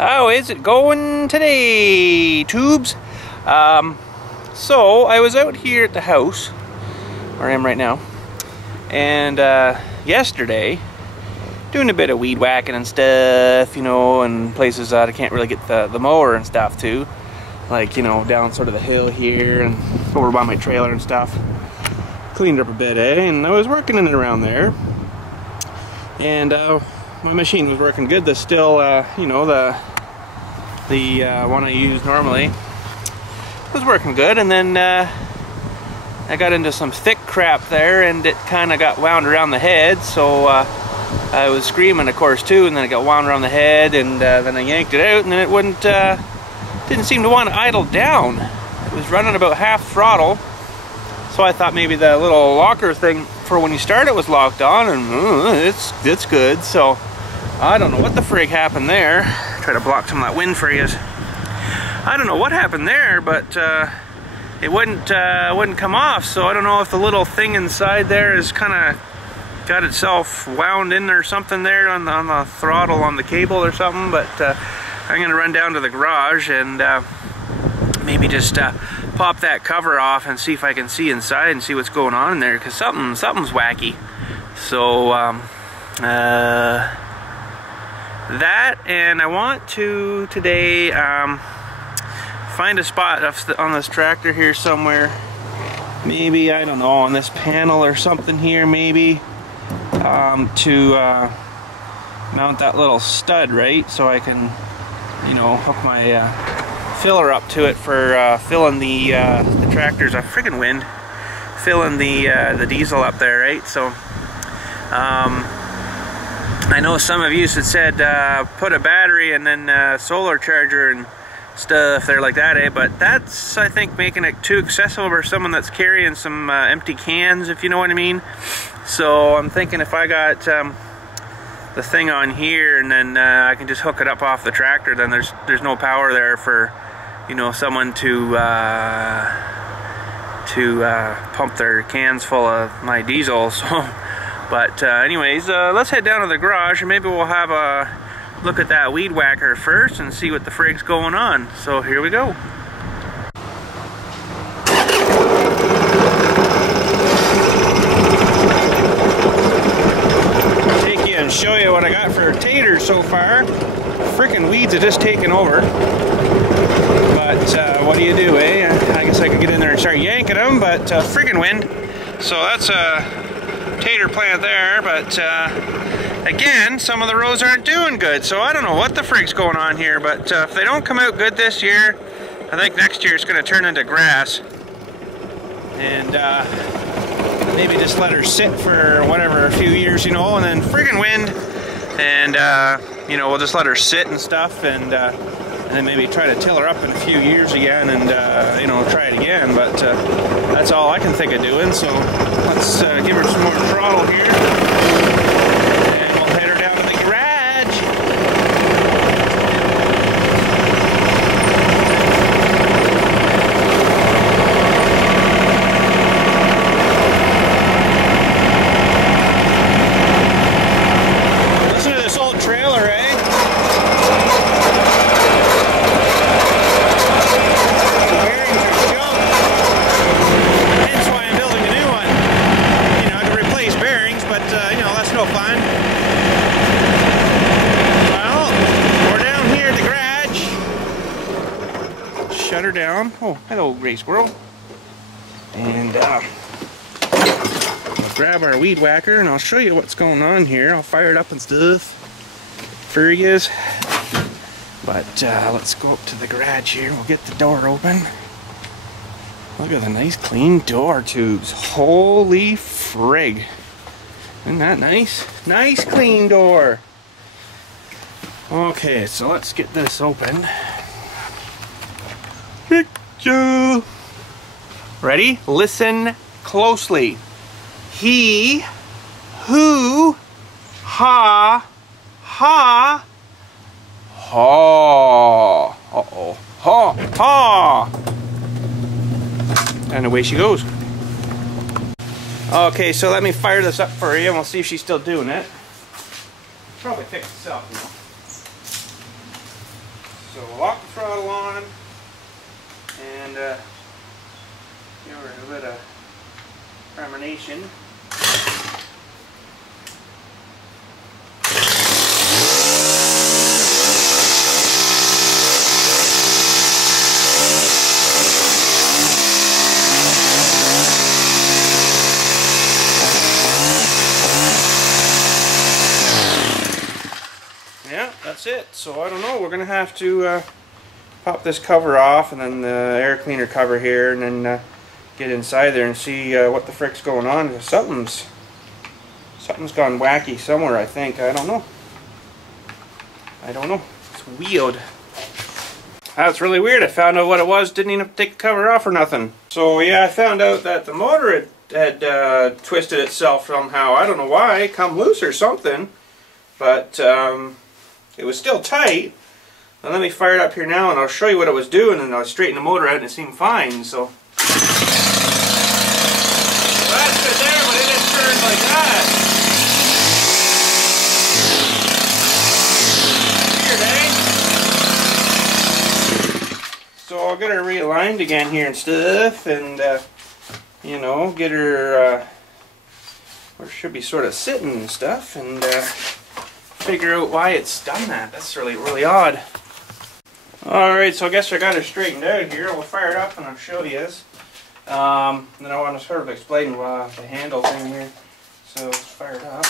How is it going today, tubes? So I was out here at the house, where I am right now, and yesterday doing a bit of weed whacking and stuff, you know, and places that I can't really get the mower and stuff to, like, you know, down sort of the hill here and over by my trailer and stuff. Cleaned up a bit, and I was working in and around there, and my machine was working good. The still, you know, the one I use normally was working good, and then I got into some thick crap there, and it kind of got wound around the head, so I was screaming, of course, too, and then it got wound around the head, and then I yanked it out, and then it didn't seem to want to idle down. It was running about half throttle, so I thought maybe the little locker thing for when you start it was locked on, and it's good. So I don't know what the frig happened there. Try to block some of that wind for you. I don't know what happened there, but it wouldn't come off. So I don't know if the little thing inside there is kind of got itself wound in or something there on the throttle on the cable or something. But I'm gonna run down to the garage and maybe just pop that cover off and see if I can see inside and see what's going on in there, because something's wacky. So that, and I want to today find a spot on this tractor here somewhere, maybe, I don't know, on this panel or something here, maybe, to mount that little stud, right, so I can, you know, hook my filler up to it for filling the tractor's a friggin' wind, filling the diesel up there, right? So I know some of you had said put a battery and then solar charger and stuff there like that, but that's, I think, making it too accessible for someone that's carrying some empty cans, if you know what I mean. So I'm thinking if I got the thing on here and then I can just hook it up off the tractor, then there's no power there for, you know, someone to pump their cans full of my diesel. So, but anyways, let's head down to the garage and maybe we'll have a look at that weed whacker first and see what the frig's going on. So here we go. Take you and show you what I got for taters so far. Frickin' weeds have just taken over. But what do you do, eh? I guess I could get in there and start yanking them, but friggin' wind. So that's a tater plant there, but again, some of the rows aren't doing good, so I don't know what the frig's going on here, but if they don't come out good this year, I think next year it's going to turn into grass. And maybe just let her sit for whatever, a few years, you know, and then friggin' wind, and you know, we'll just let her sit and stuff, and then maybe try to till her up in a few years again, and you know, try it again. But that's all I can think of doing. So let's give her some more throttle here, and we'll head her down to the garage. Listen to this old trailer, eh? Shut her down. Oh, hello, gray squirrel. And we'll grab our weed whacker and I'll show you what's going on here. I'll fire it up and stuff for you. But let's go up to the garage here. We'll get the door open. Look at the nice clean door tubes. Holy frig. Isn't that nice? Nice clean door. Okay, so let's get this open. Ready? Listen closely. He, who, ha, ha, ha. Uh-oh. Ha, ha. And away she goes. Okay, so let me fire this up for you and we'll see if she's still doing it. Probably fix itself, you know. So we'll lock the throttle on and give her a bit of termination. Yeah, that's it. So I don't know, we're gonna have to pop this cover off and then the air cleaner cover here, and then get inside there and see what the frick's going on. Something's gone wacky somewhere, I think. I don't know. It's weird. That's really weird. I found out what it was, didn't even have to take the cover off or nothing. So yeah, I found out that the motor had twisted itself somehow. I don't know why, come loose or something, but it was still tight. Now let me fire it up here now and I'll show you what it was doing, and I'll straighten the motor out and it seemed fine. So that's good there, but it didn't turn like that. Weird, eh? So I'll get her realigned again here and stuff, and you know, get her where it should be sort of sitting and stuff, and figure out why it's done that. That's really odd. Alright, so I guess I got her straightened out here. We'll fire it up and I'll show you this. Then I want to sort of explain the handle thing here. So let's fire it up.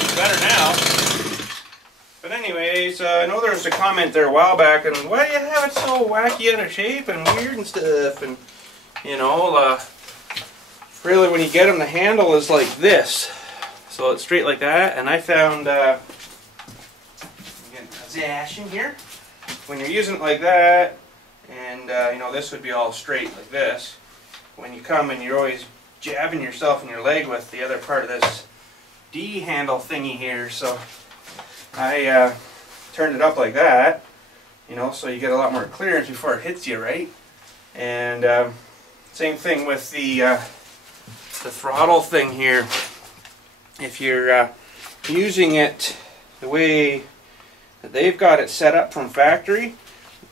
It's better now. But anyways, I know there was a comment there a while back, and why do you have it so wacky out of shape and weird and stuff, and you know, really when you get them, the handle is like this, so it's straight like that. And I found getting a zash in here, when you're using it like that, and you know, this would be all straight like this, when you come and you're always jabbing yourself in your leg with the other part of this D handle thingy here. So I turned it up like that, you know, so you get a lot more clearance before it hits you, right? And same thing with the throttle thing here. If you're using it the way that they've got it set up from factory,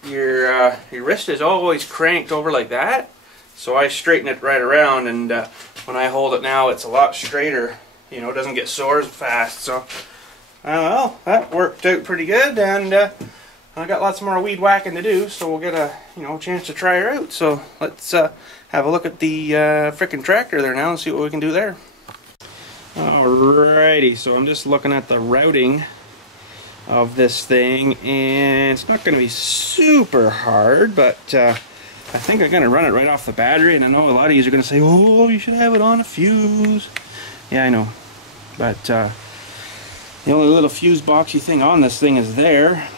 your wrist is always cranked over like that. So I straighten it right around, and when I hold it now, it's a lot straighter. You know, it doesn't get sore as fast. So well, that worked out pretty good, and I got lots more weed whacking to do, so we'll get a chance to try her out. So let's have a look at the frickin' tractor there now and see what we can do there. Alrighty, so I'm just looking at the routing of this thing, and it's not going to be super hard, but I think I'm going to run it right off the battery. And I know a lot of you are going to say, oh, you should have it on a fuse. Yeah, I know, but the only little fuse boxy thing on this thing is there,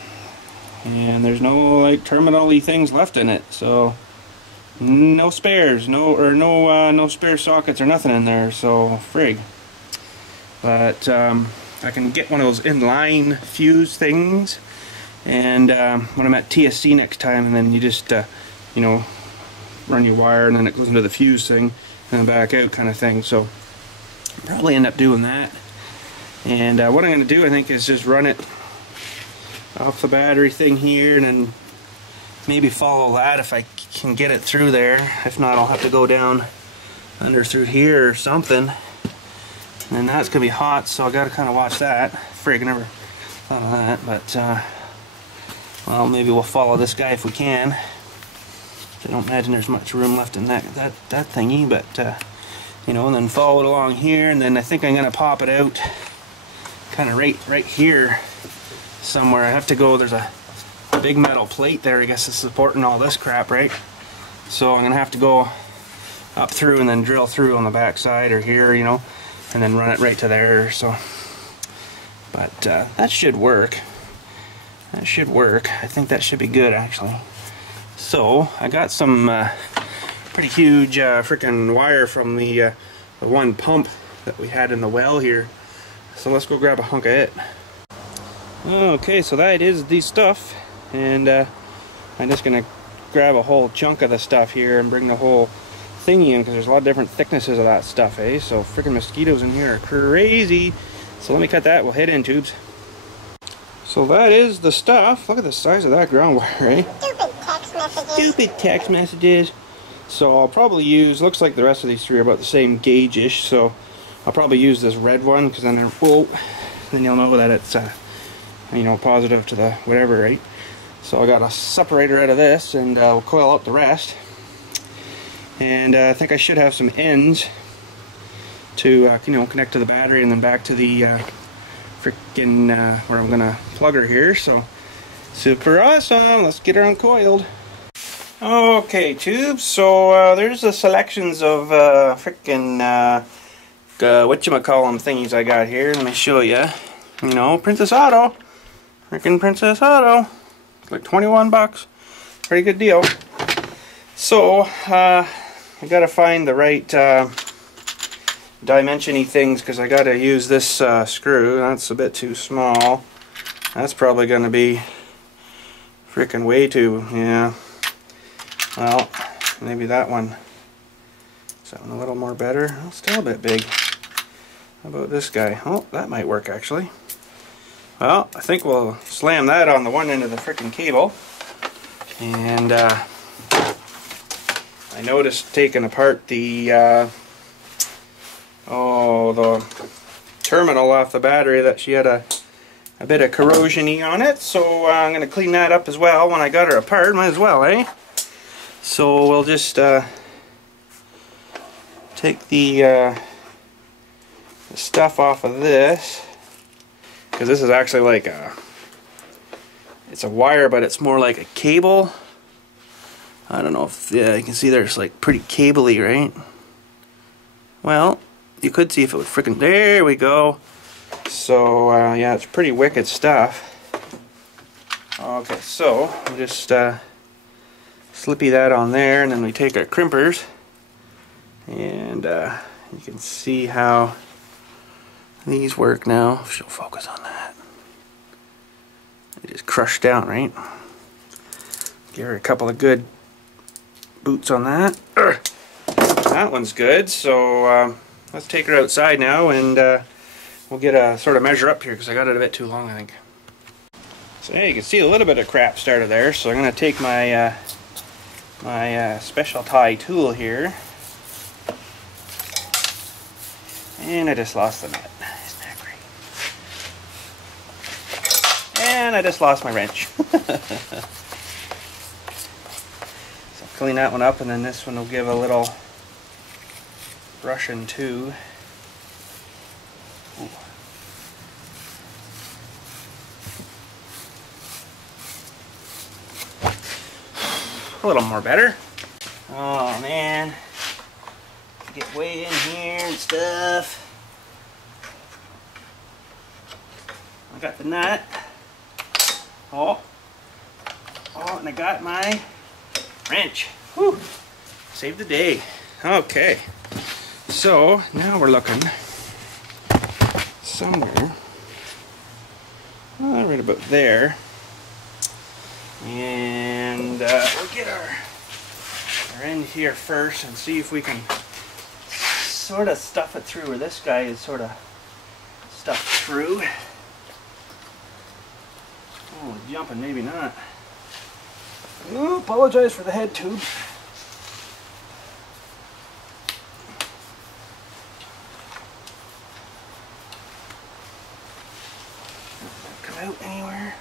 and there's no like terminal-y things left in it, so no spares, no spare sockets or nothing in there, so frig. But I can get one of those inline fuse things, and when I'm at TSC next time, and then you just you know, run your wire and then it goes into the fuse thing and then back out kind of thing. So I'll probably end up doing that. And what I'm going to do, I think, is just run it off the battery thing here, and then maybe follow that if I can get it through there. If not, I'll have to go down under through here or something. And then that's going to be hot, so I got to kind of watch that. Frig, I never thought of that, but well, maybe we'll follow this guy if we can. I don't imagine there's much room left in that thingy, but you know, and then follow it along here, and then I think I'm going to pop it out kind of right here somewhere. I have to go, there's a big metal plate there, I guess, is supporting all this crap, right? So I'm going to have to go up through and then drill through on the back side or here, you know, and then run it right to there. So, but that should work. That should work. I think that should be good, actually. So I got some pretty huge freaking wire from the one pump that we had in the well here. So let's go grab a hunk of it. Okay, so that is the stuff, and I'm just gonna grab a whole chunk of the stuff here and bring the whole thingy in because there's a lot of different thicknesses of that stuff, eh? So freaking mosquitoes in here are crazy. So let me cut that. We'll head in tubes. So that is the stuff. Look at the size of that ground wire, eh? Stupid text messages. Stupid text messages. So I'll probably use, looks like the rest of these three are about the same gauge-ish, so I'll probably use this red one because then then you'll know that it's you know, positive to the whatever, right? So I got a separator out of this, and we'll coil up the rest. And I think I should have some ends to you know, connect to the battery and then back to the freaking where I'm gonna plug her here. So super awesome. Let's get her uncoiled. Okay, tubes. So there's the selections of freaking whatchamacallem thingies I got here. Let me show you. You know, Princess Auto. Freaking Princess Auto. It's like 21 bucks. Pretty good deal. So I gotta find the right dimension-y things because I gotta use this screw. That's a bit too small. That's probably gonna be freaking way too, yeah. Well, maybe that one. Is that one a little more better? Oh, still a bit big. How about this guy? Oh, that might work actually. Well, I think we'll slam that on the one end of the frickin' cable. And I noticed taking apart the the terminal off the battery that she had a bit of corrosion-y on it. So I'm going to clean that up as well when I got her apart. Might as well, eh? So we'll just take the stuff off of this, because this is actually like it's a wire, but it's more like a cable. I don't know if, yeah, you can see there's like pretty cabley, right? Well, you could see if it would frickin', there we go. So yeah, it's pretty wicked stuff. Okay, so we'll just slippy that on there, and then we take our crimpers, and you can see how these work now. If she'll focus on that. They just crush down, right? Give her a couple of good boots on that. That one's good. So let's take her outside now, and we'll get a sort of measure up here because I got it a bit too long, I think. So yeah, you can see a little bit of crap started there. So I'm going to take my my special tie tool here, and I just lost the nut. Isn't that great? And I just lost my wrench. So clean that one up, and then this one will give a little brushing too. Ooh. A little more better. Oh man, get way in here and stuff. I got the nut. Oh, and I got my wrench. Whew. Saved the day. Okay, so now we're looking somewhere right about there. And we'll get our end here first and see if we can sort of stuff it through, where this guy is sort of stuffed through. Oh, jumping, maybe not. Ooh, apologize for the head tube. Come out anywhere.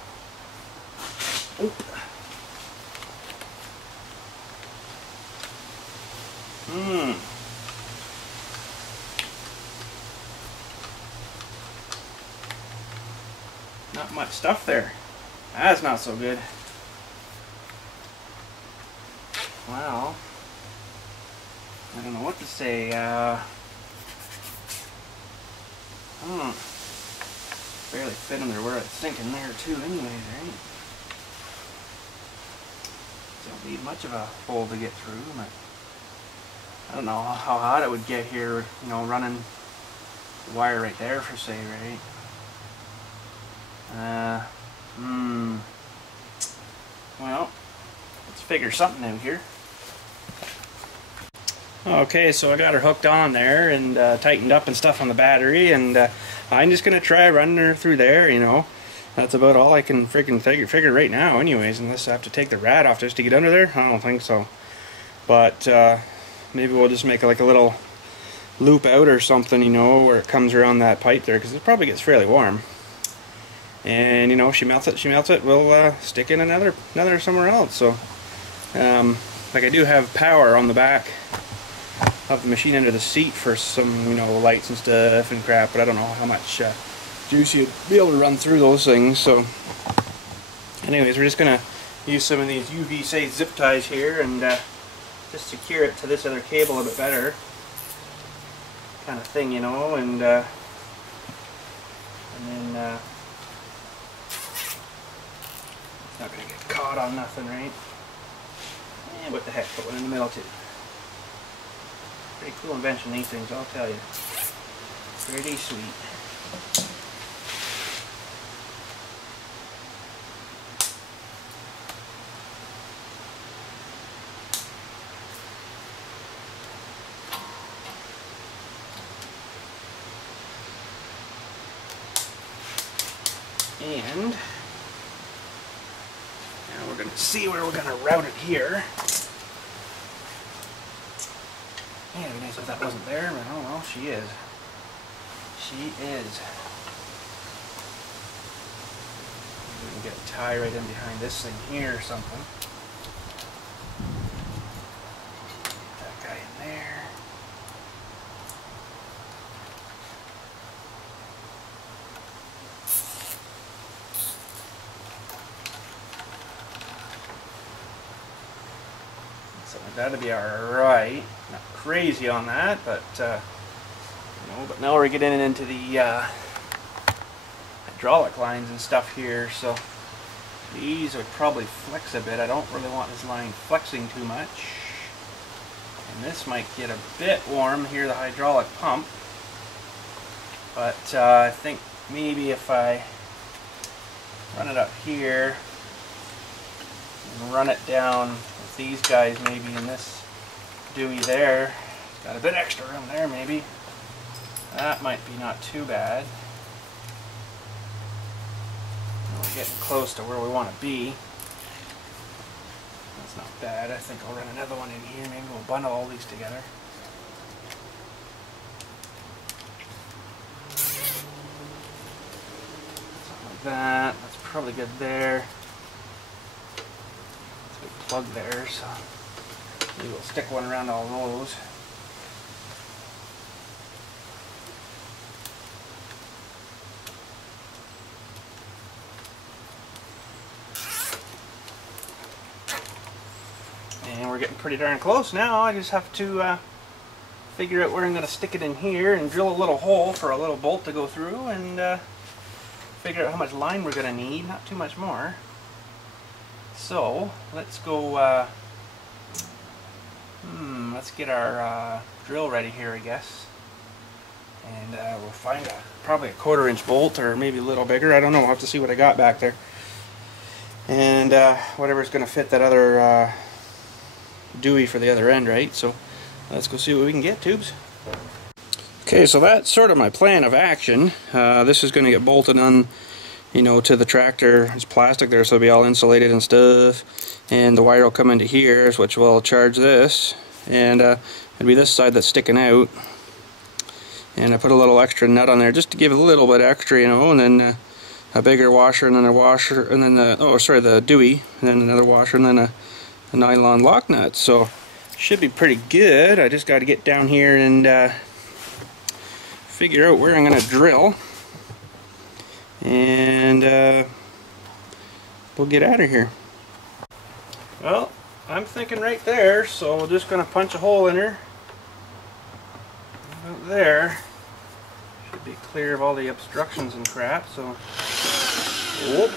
Oop. Not much stuff there. That's not so good. Well, I don't know what to say. Barely fit under where it's sinking there too anyways, right? Don't need much of a hole to get through, but I don't know how hot it would get here, you know, running the wire right there for say, right? Well, let's figure something out here. Okay, so I got her hooked on there and tightened up and stuff on the battery, and I'm just gonna try running her through there, you know. That's about all I can freaking figure right now anyways, unless I have to take the rad off just to get under there. I don't think so. But maybe we'll just make like a little loop out or something, you know, where it comes around that pipe there, because it probably gets fairly warm. And you know, she melts it, we'll stick in another somewhere else. So like I do have power on the back of the machine under the seat for some, you know, lights and stuff and crap, but I don't know how much juice you'd be able to run through those things. So anyways, we're just gonna use some of these UV safe zip ties here and just secure it to this other cable a bit better, kind of thing, you know, and then it's not gonna get caught on nothing, right? And what the heck, put one in the middle too. Pretty cool invention, these things, I'll tell you. Pretty sweet. And now we're going to see where we're going to route it here. Yeah, it'd be nice if that wasn't there, but oh well, she is. She is. We can get a tie right in behind this thing here or something. Get that guy in there. Something like that'd be alright. Not crazy on that, but you know, but now we're getting into the hydraulic lines and stuff here, so these would probably flex a bit. I don't really want this line flexing too much, and this might get a bit warm here, the hydraulic pump, but I think maybe if I run it up here and run it down with these guys maybe in this Dewey there, got a bit extra room there maybe, that might be not too bad. We're getting close to where we want to be. That's not bad. I think I'll run another one in here, maybe we'll bundle all these together. Something like that, that's probably good there. That's a big plug there, so maybe we'll stick one around all those. And we're getting pretty darn close now. I just have to figure out where I'm going to stick it in here and drill a little hole for a little bolt to go through and figure out how much line we're going to need. Not too much more. So let's go let's get our drill ready here, I guess, and we'll find probably a 1/4 inch bolt or maybe a little bigger. I don't know. We'll have to see what I got back there, and whatever's going to fit that other Dewey for the other end, right? So let's go see what we can get, tubes. Okay, so that's sort of my plan of action. This is going to get bolted on, you know, to the tractor. It's plastic there, so it'll be all insulated and stuff, and the wire will come into here, which will charge this, and it'll be this side that's sticking out, and I put a little extra nut on there just to give it a little bit extra, you know, and then a bigger washer, and then a washer, and then the Dewey, and then another washer, and then a nylon lock nut. So should be pretty good. I just got to get down here and figure out where I'm going to drill, and we'll get out of here. Well, I'm thinking right there, so we're just going to punch a hole in her. About there. Should be clear of all the obstructions and crap, so whoop.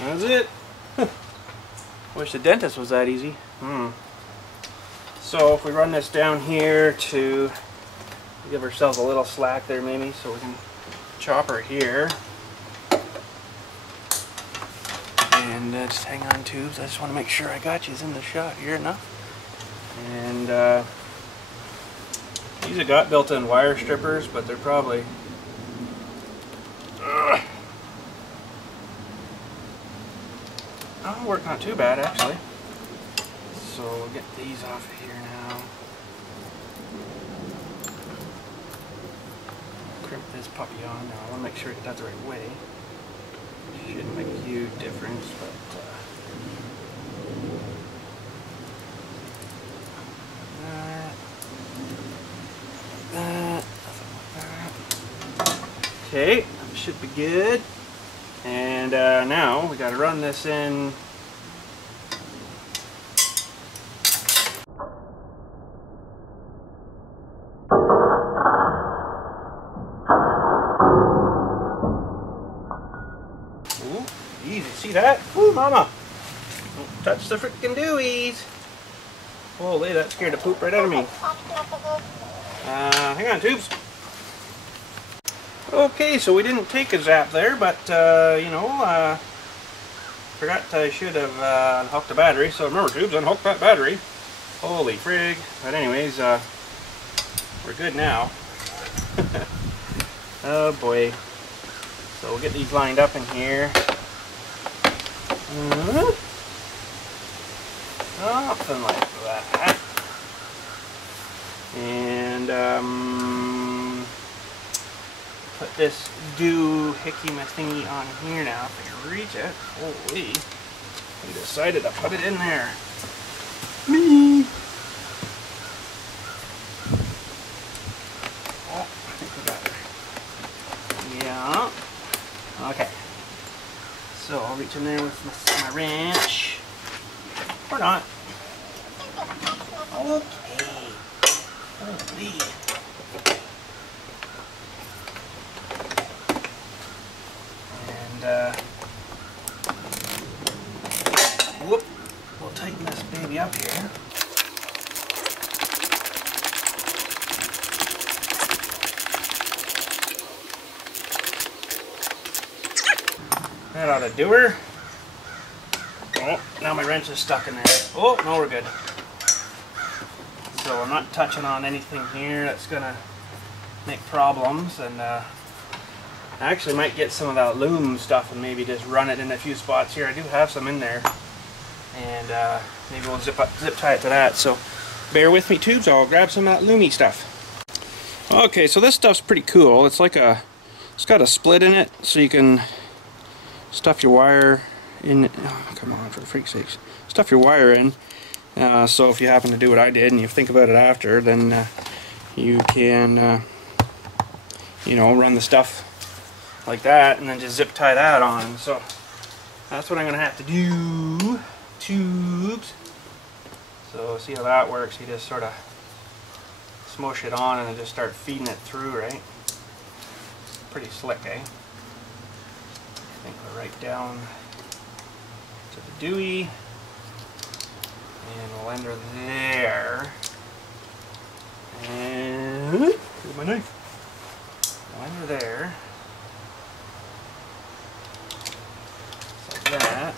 That's it. Wish the dentist was that easy. So if we run this down here to give ourselves a little slack there maybe, so we can chop her here. And just hang on, tubes. I just want to make sure I got you in the shot here enough. And these have got built-in wire strippers, but they're probably oh, work not too bad actually. So we'll get these off of here now. Crimp this puppy on now. I want to make sure it does the right way. Shouldn't make a huge difference, but okay, should be good. And now we got to run this in. Ooh, easy, see that? Ooh, mama! Don't touch the frickin' dewies. Holy, that scared the poop right out of me. Hang on, tubes. Okay, so we didn't take a zap there, but you know, forgot I should have unhooked the battery. So remember, tubes, unhook that battery. Holy frig! But anyways, we're good now. Oh boy! So we'll get these lined up in here. Something like that. And put this doohickey thingy on here now if I can reach it. Holy! I decided to put it in there. Me! Oh, I think we got her. Yeah. Okay. So I'll reach in there with my wrench. Or not. Okay. Holy. And whoop. We'll tighten this baby up here. That ought to do her. Oh, now my wrench is stuck in there. Oh, no, we're good. So I'm not touching on anything here that's gonna make problems, and I actually might get some of that loom stuff and maybe just run it in a few spots here. I do have some in there, and maybe we'll zip tie it to that. So bear with me, tubes. I'll grab some of that loomy stuff. Okay, so this stuff's pretty cool. It's like it's got a split in it, so you can stuff your wire in. Oh, come on, for freak's sakes. Stuff your wire in. So if you happen to do what I did and you think about it after, then you can, you know, run the stuff like that and then just zip tie that on. So that's what I'm going to have to do. Tubes. So see how that works. You just sort of smush it on and then just start feeding it through, right? Pretty slick, eh? I think we're right down to the dewey, and we'll end her there. And here's my knife. We'll end her there. Like that.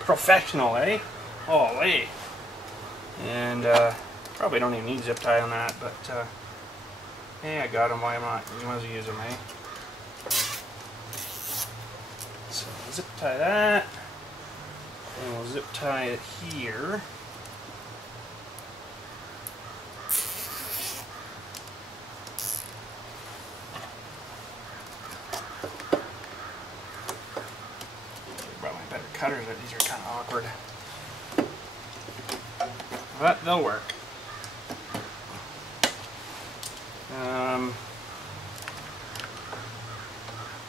Professional, eh? Holy. And probably don't even need zip tie on that, but hey, I got them. Why am I not? You might as well use them, eh? So zip tie that, and we'll zip tie it here. I brought my better cutters, but these are kind of awkward. But they'll work.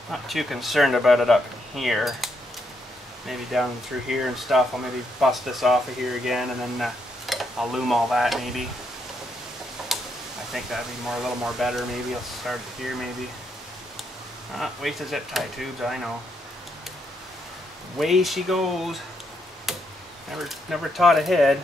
Not too concerned about it up here. Maybe down through here and stuff. I'll maybe bust this off of here again, and then I'll loom all that maybe. I think that'd be a little more better. Maybe I'll start it here maybe. Waste of zip tie tubes, I know. Way she goes. Never taught ahead.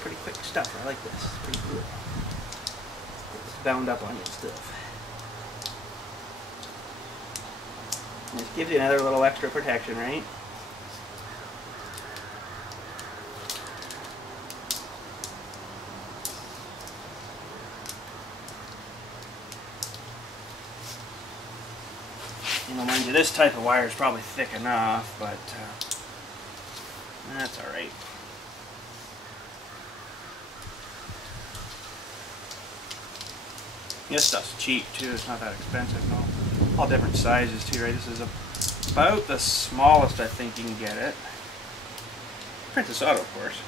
Pretty quick stuff. I like this. It's pretty cool. bound up on you and stuff. And this gives you another little extra protection, right? You know, mind you, this type of wire is probably thick enough, but that's alright. This stuff's cheap too, it's not that expensive, no. All different sizes too, right? This is about the smallest I think you can get it. Princess Auto, of course.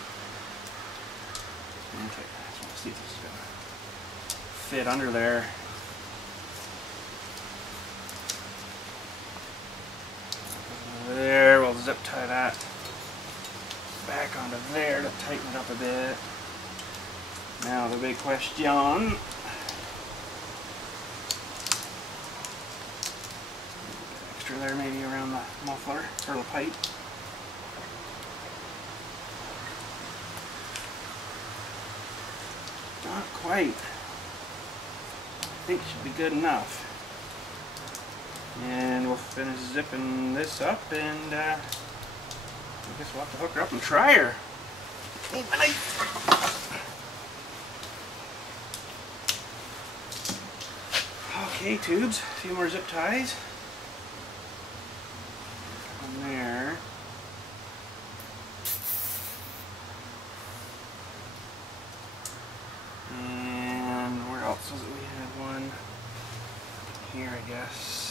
Okay, I just want to see if this is going to fit under there. There, we'll zip tie that back onto there to tighten it up a bit. Now the big question. Extra there maybe around the muffler or the pipe. Not quite. I think it should be good enough. And we'll finish zipping this up, and I guess we'll have to hook her up and try her. Need my knife. Okay, tubes, a few more zip ties. On there. And where else was it? We had one here, I guess.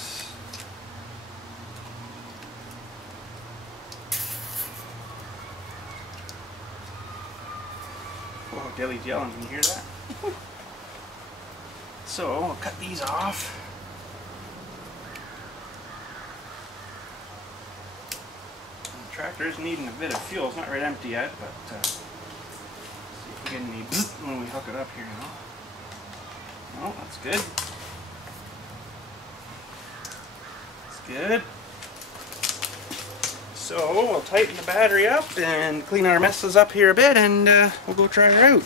Oh, Dilly's yelling, can you hear that? So, I'll cut these off. And the tractor is needing a bit of fuel. It's not right empty yet, but see if we get any when we hook it up here, you know. Oh, that's good. That's good. So we'll tighten the battery up and clean our messes up here a bit, and we'll go try her out.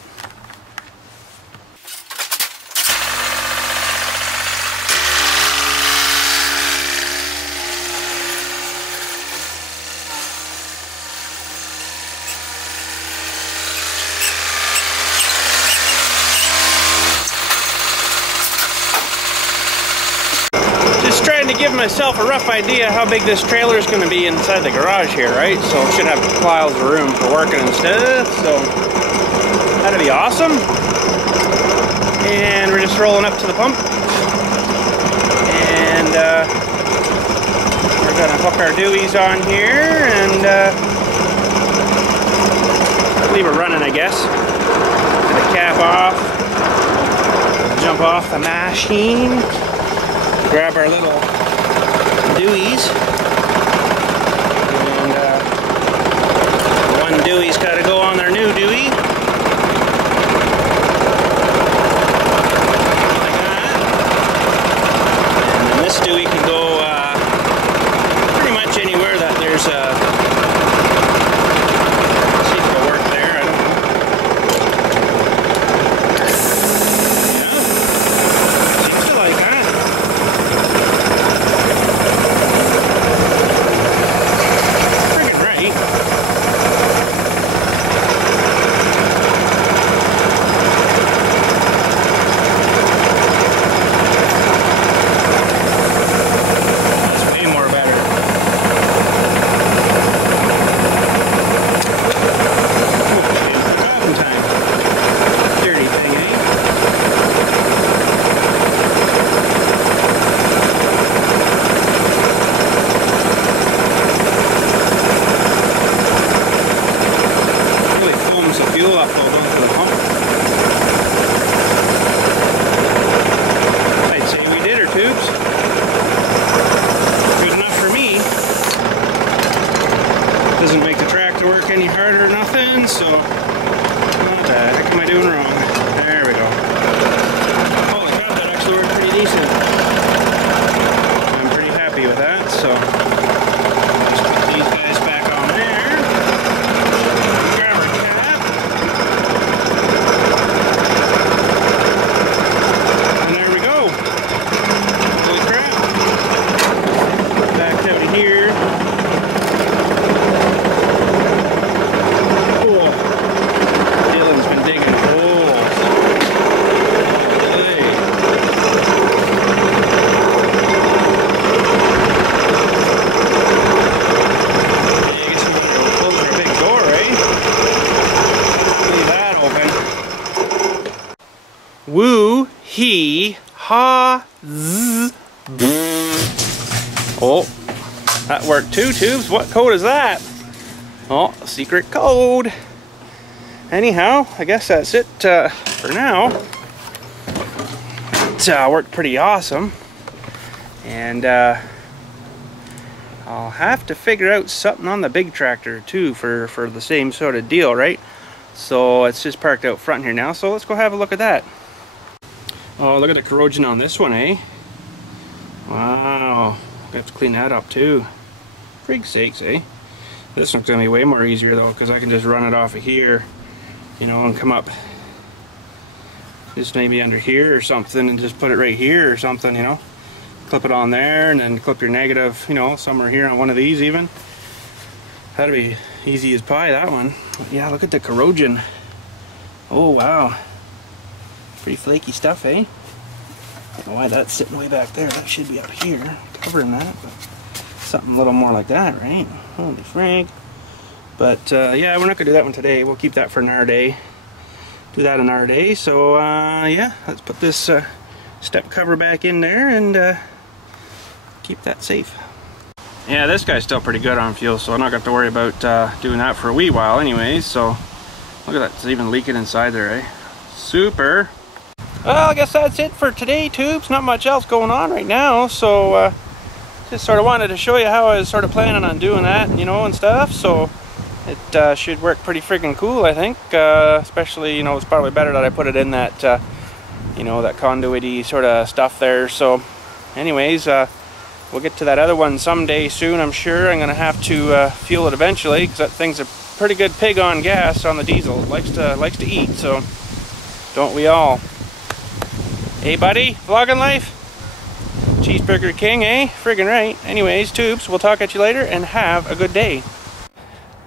Trying to give myself a rough idea how big this trailer is going to be inside the garage here, right? So it should have piles of room for working and stuff, so that'll be awesome. And we're just rolling up to the pump, and we're going to hook our dewies on here and leave it running, I guess. Get the cap off, jump off the machine. Grab our little dewies, and one dewey's got to go on their new dewey, like that, and then this dewey can go pretty much anywhere that there's a, let's see if it'll work there, I don't know. Yeah, seems to like that. Doesn't make the tractor work any harder or nothing, so what the heck am I doing wrong? There we go. Holy crap, that actually worked pretty decent. I'm pretty happy with that, so just put these guys back on there. Grab our cap. Oh, that worked too, tubes. What code is that? Oh, secret code. Anyhow, I guess that's it for now. It worked pretty awesome. And I'll have to figure out something on the big tractor too for the same sort of deal, right? So it's just parked out front here now, so let's go have a look at that. Oh, look at the corrosion on this one, eh? Wow, I have to clean that up too. Freak's sakes, eh? This one's gonna be way more easier though, because I can just run it off of here, you know, and come up just maybe under here or something and just put it right here or something, you know. Clip it on there and then clip your negative, you know, somewhere here on one of these even. That'd be easy as pie, that one. Yeah, look at the corrosion. Oh wow, pretty flaky stuff, eh? I don't know why that's sitting way back there. That should be up here covering that, but something a little more like that, right? Holy frank. But yeah, we're not gonna do that one today. We'll keep that for another day. Do that another day. So yeah, let's put this step cover back in there and keep that safe. Yeah, this guy's still pretty good on fuel, so I'm not going to have to worry about doing that for a wee while anyways. So look at that, it's even leaking inside there, eh? Super. Well, I guess that's it for today, tubes. Not much else going on right now, so just sort of wanted to show you how I was sort of planning on doing that, you know, and stuff. So it should work pretty freaking cool, I think. Especially, you know, it's probably better that I put it in that you know, that conduity sort of stuff there. So anyways, we'll get to that other one someday soon, I'm sure. I'm gonna have to fuel it eventually, because that thing's a pretty good pig on gas on the diesel. It likes to eat, so don't we all? Hey buddy, vlogging life? Cheeseburger king, eh? Friggin' right. Anyways, tubes, we'll talk at you later and have a good day.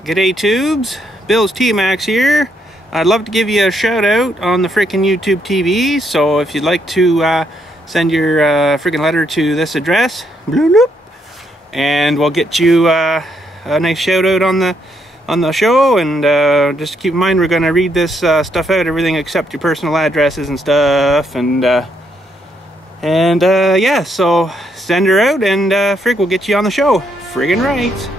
G'day tubes, BILLSTMAXX here. I'd love to give you a shout out on the freaking YouTube TV, so if you'd like to send your freaking letter to this address, bloop, bloop, and we'll get you a nice shout out on the show. And just keep in mind, we're gonna read this stuff out, everything except your personal addresses and stuff. And yeah, so send her out and frig, we'll get you on the show. Friggin' right.